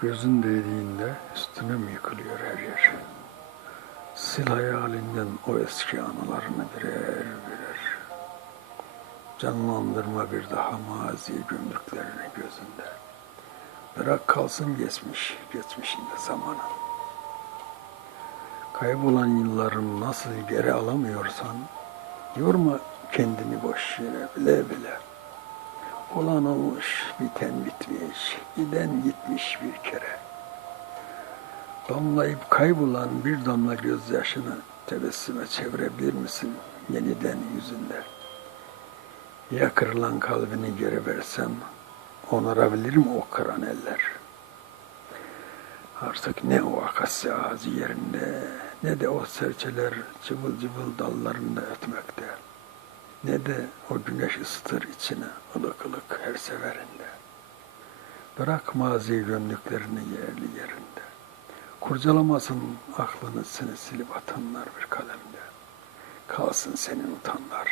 Gözün değdiğinde üstüne mi yıkılıyor her yer? Sil hayalinden o eski anılarını birer birer. Canlandırma bir daha mazi gömdüklerini gözünde. Bırak kalsın geçmiş, geçmişinde zamanın. Kaybolan yılların nasıl geri alamıyorsan, yorma kendini boş yere bile bile. Olan olmuş, biten bitmiş, giden gitmiş bir kere. Damlayıp kaybolan bir damla gözyaşını tebessüme çevirebilir misin yeniden yüzünde? Ya kırılan kalbini geri versem, onarabilir mi o kıran eller? Artık ne o akasya ağacı yerinde, ne de o serçeler cıvıl cıvıl dallarında ötmekte ne de o güneş ısıtır içine ılık ılık her severinde. Bırak mazi gömdüklerini yerli yerinde. Kurcalamasın aklını seni silip atanlar bir kalemde. Kalsın senin utanlar